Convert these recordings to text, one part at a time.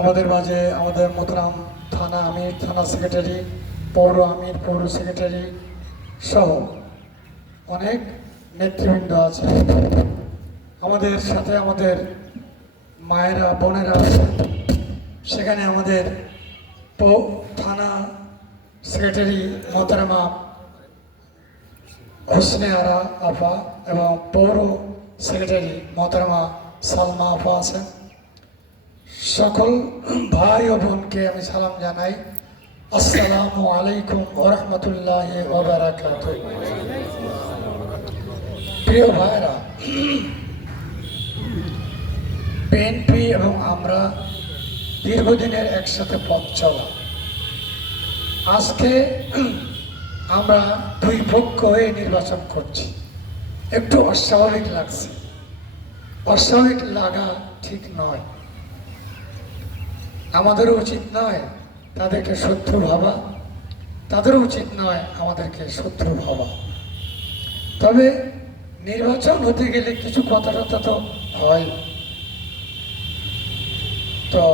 আমাদের মাঝে আমাদের মোতরাম থানা আমির, থানা সেক্রেটারি, পৌর আমির, পৌর সেক্রেটারি সহ অনেক নেতৃবৃন্দ আছে। আমাদের সাথে আমাদের মায়েরা, বোনেরা আছে। সেখানে আমাদের থানা সেক্রেটারি মোহতারামা হোসনে আরা আফা এবং পৌর সেক্রেটারি মোহতারামা সালমা আফা আছেন। সকল ভাই ও বোনকে আমি সালাম জানাই। আসসালামু আলাইকুম ওরহমতুল্লাহ ওবরাকাত প্রিয় ভাইরা বিএনপি এবং আমরা দীর্ঘদিনের একসাথে পথ চলা। আজকে আমরা দুই পক্ষ হয়ে নির্বাচন করছি। একটু অস্বাভাবিক লাগছে। অস্বাভাবিক লাগা ঠিক নয়। আমাদেরও উচিত নয় তাদেরকে শত্রু ভাবা। তাদেরও উচিত নয় আমাদেরকে শত্রু ভাবা। তবে নির্বাচন হতে গেলে কিছু কথা তো হয়। তো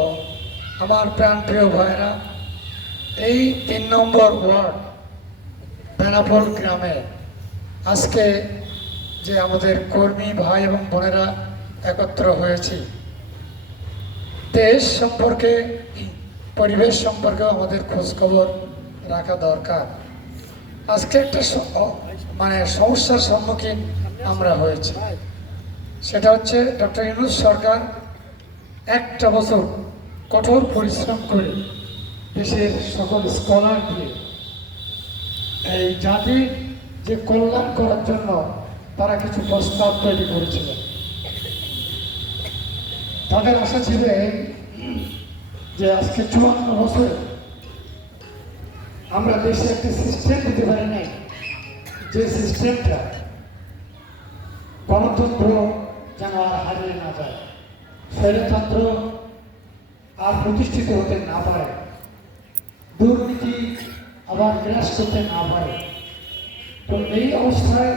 আমার প্রাণপ্রিয় ভাইরা এই তিন নম্বর ওয়ার্ড, বেনাপোল গ্রামে আজকে যে আমাদের কর্মী ভাই এবং বোনেরা একত্র হয়েছি দেশ সম্পর্কে, পরিবেশ সম্পর্কে আমাদের খোঁজখবর রাখা দরকার। আজকে একটা মানে সমস্যার সম্মুখীন আমরা হয়েছি। সেটা হচ্ছে ডক্টর ইউনুস সরকার একটা বছর কঠোর পরিশ্রম করে দেশের সকল স্কলার দিয়ে এই জাতির যে কল্যাণ করার জন্য তারা কিছু প্রস্তাব তৈরি করেছিলেন। তাদের আশা ছিল যে আজকে চুয়ান্ন বছরে আমরা দেশে একটি সিস্টেম দিতে পারি নাই। যে সিস্টেমটা গণতন্ত্র যেন আর হারিয়ে না যায়, স্বৈরতন্ত্র আর প্রতিষ্ঠিত হতে না পারে, দুর্নীতি আবার গ্রাস করতে না পারে। তো এই অবস্থায়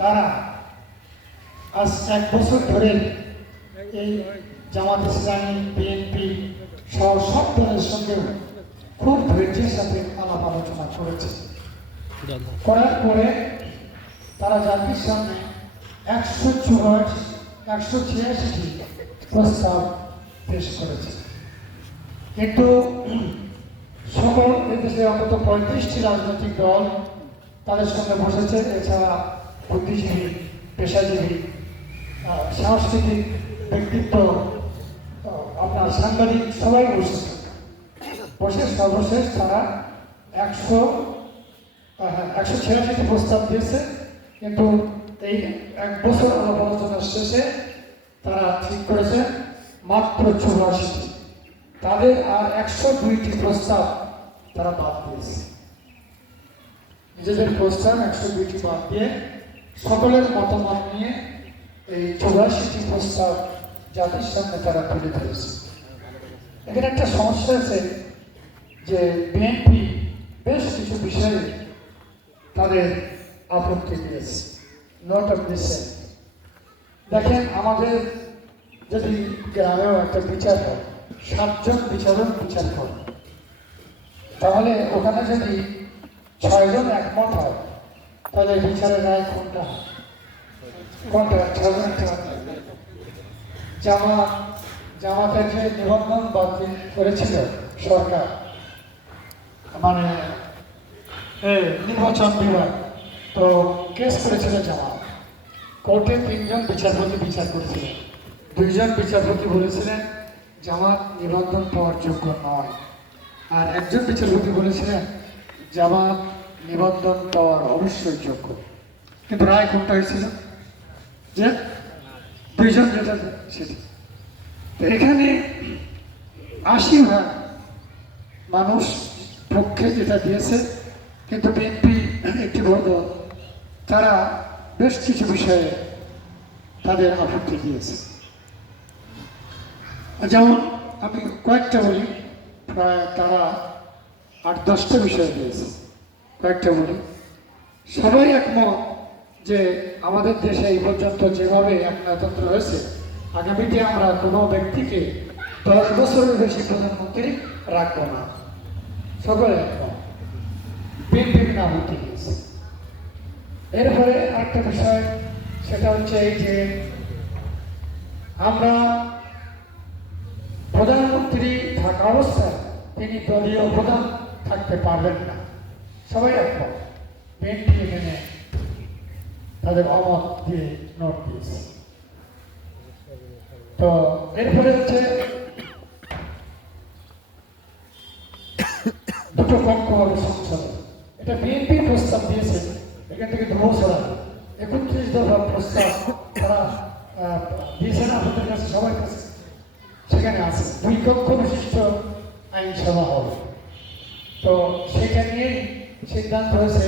তারা আজ এক বছর ধরে এই জামাত ইসলামী, বিএনপি সহ সব দলের সঙ্গে খুব ধৈর্যের সাথে আলাপ আলোচনা করেছে। করার পরে তারা জাতির সামনে একশো চুয়াশ একশো ছিয়াশিটি প্রস্তাব পেশ করেছে। কিন্তু সকল এদেশে অন্তত পঁয়ত্রিশটি রাজনৈতিক দল তাদের সঙ্গে বসেছে। এছাড়া বুদ্ধিজীবী, পেশাজীবী সাংস্কৃতিক ব্যক্তিত্ব আপনার সাংবাদিক সবাই বসেছে। বসে সর্বশেষ তারা একশো একশো ছিয়াশিটি প্রস্তাব দিয়েছে। কিন্তু এই এক বছর আলোচনার শেষে তারা ঠিক করেছে, মাত্র চৌরাশিটি। তাদের আর একশো দুইটি প্রস্তাব তারা বাদ দিয়েছে। নিজেদের প্রস্তাব একশো দুইটি বাদ দিয়ে সকলের মতামত নিয়ে এই চৌরাশিটি প্রস্তাব জাতির সামনে তারা তুলে ধরেছে এখানে একটা সমস্যা আছে যে বিএনপি বেশ কিছু বিষয়ে তাদের আপত্তি দিয়েছে। নট অফ দিস দেখেন, আমাদের যদি গ্রামেও একটা বিচার হয়, সাতজন বিচারক বিচার করে, তাহলে ওখানে যদি ছয়জন একমত হয়, তাহলে বিচারের রায় কোনটা? হয় কোনটা? ছয়জন একমত। জামাত জামাতের যে নিবন্ধন বাতিল করেছিল সরকার। মানে নির্বাচন বিভাগ। তো কেস করেছিল জামা। কোর্টে তিনজন বিচারপতি বিচার করেছিলেন দুইজন বিচারপতি বলেছিলেন জামাত নিবন্ধন পাওয়ার যোগ্য নয়। আর একজন বিচারপতি বলেছিলেন জামাত নিবন্ধন পাওয়ার অবশ্যই যোগ্য। কিন্তু রায় কোনটা হয়েছিল? যে দুইজন যেটা সেটি। তো এখানে আশি ভাগ মানুষ পক্ষে যেটা দিয়েছে, কিন্তু বিএনপি একটি বড় দল, তারা বেশ কিছু বিষয়ে তাদের আপত্তি দিয়েছে। যেমন আমি কয়েকটা বলি, প্রায় তারা আট, দশটা বিষয় দিয়েছে। কয়েকটা বলি। সবাই একমত যে আমাদের দেশে এই পর্যন্ত যেভাবে একনায়তন্ত্র হয়েছে, আগামীতে আমরা কোনো ব্যক্তিকে দশ বছরের বেশি প্রধানমন্ত্রী রাখব না। সকলে বিএনপির নাম উঠে গিয়েছে। এরপরে আরেকটা বিষয়, সেটা হচ্ছে এই যে আমরা প্রধানমন্ত্রী থাকা অবস্থায় তিনি দলীয় প্রধান থাকতে পারবেন না। সবাই একমত বিএনপি এখানে তাদের অমত দিয়ে নোট দিয়েছে। তো এরপরে হচ্ছে দুটো কক্ষ হবে সংসদে। এটা বিএনপি প্রস্তাব দিয়েছে, এখান থেকে দু বছর একত্রিশ দফা প্রস্তাব তারা দিয়েছে না আপনাদের কাছে, সবার কাছে। সেখানে আছে, দুই কক্ষ বিশিষ্ট আইনসভা হবে তো নিয়েই সিদ্ধান্ত হয়েছে,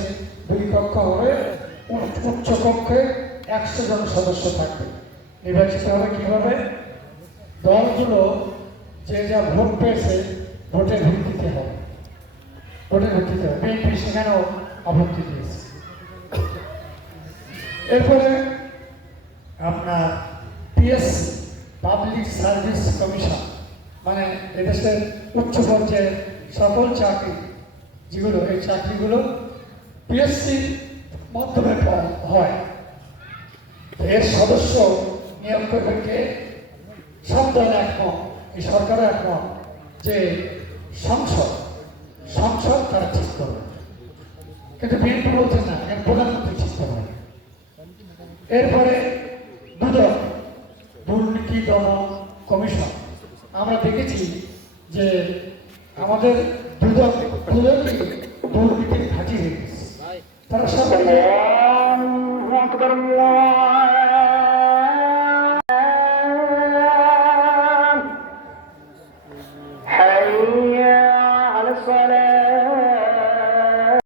দুই কক্ষ হবে উচ্চ- কক্ষে একশো জন সদস্য থাকবে। নির্বাচিত হবে কীভাবে? দলগুলো যে যা ভোট পেয়েছে, ভোটের ভিত্তিতে হবে। ভোটের ভিত্তিতে হবে। বিএনপি সেখানেও আপত্তি দিয়েছে। এরপরে আপনার পিএসসি পাবলিক সার্ভিস কমিশন মানে এদেশের উচ্চ পর্যায়ের সকল চাকরি, যেগুলো, এই চাকরিগুলো পিএসসির মাধ্যমে হয়। এর সদস্য নিয়োগ করবে কে সব দল একমত, এই সরকারও একমত যে সংসদ সংসদ তারা ঠিক করবে। কিন্তু বিএনপি বলছে না এখন প্রধানমন্ত্রী ঠিক করবে এরপরে দুদক, দুর্নীতি দমন কমিশন। আমরা দেখেছি যে আমাদের দুদক দুদকই দুর্নীতির ঘাঁটি হয়ে গেছে তারা সবাই حي على